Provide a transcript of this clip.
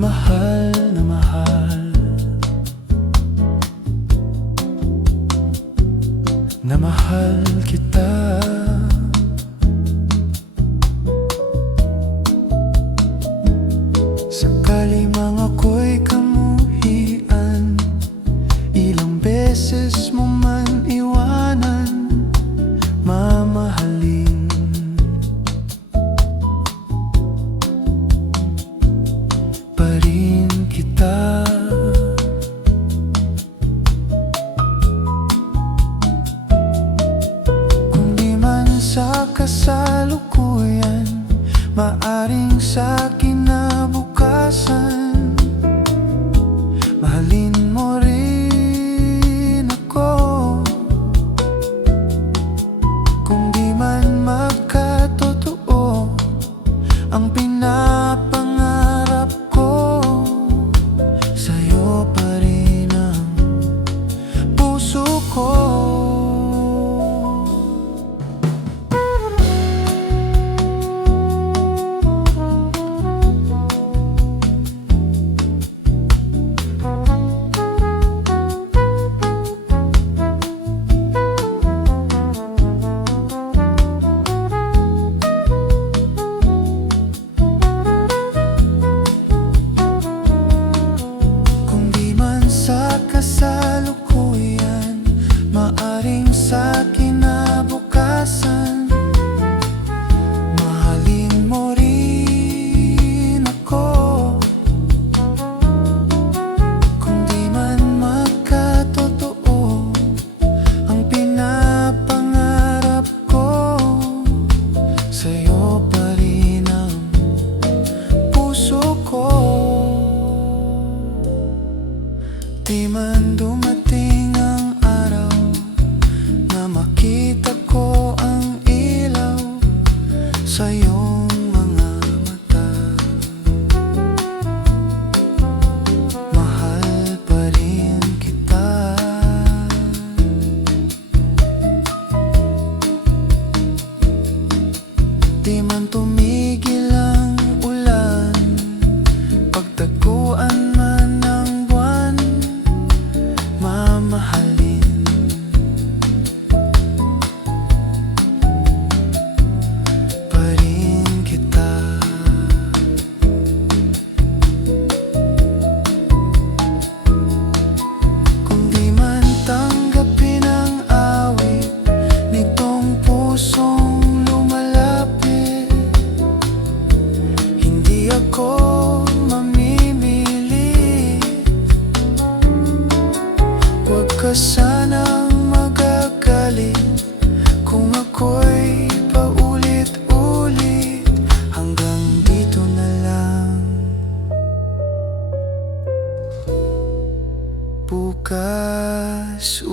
mahal na mahal, na mahal kita. Sakali mang ako'y kamuhian, ilang beses mo man iwanan, mamahalin pa rin kita. Kung di man sa kasalukuyan, maaring sa kinabukasan, mahalin mo rin ako. Kung di man magkatotoo ang pinapangarap ko, sa'yo pa rin ang puso ko. Kasalukuyan, maaring sa kinabukasan, mahalin mo rin ako. Kung di man magkatotoo ang pinapangarap ko, sa'yo pa rin ang puso ko. Di man dumating ang araw na makita ko ang ilaw sa iyong mga mata, mahal pa rin kita. Di man tumigil ang ulan, pagtaguan man ang buwan, mamahalin pa rin kita. Kung di man tanggapin ang awit nitong pusong lumalapit, hindi ako huwag ka sanang magagalit kung ako'y paulit-ulit. Hanggang dito na lang. Bukas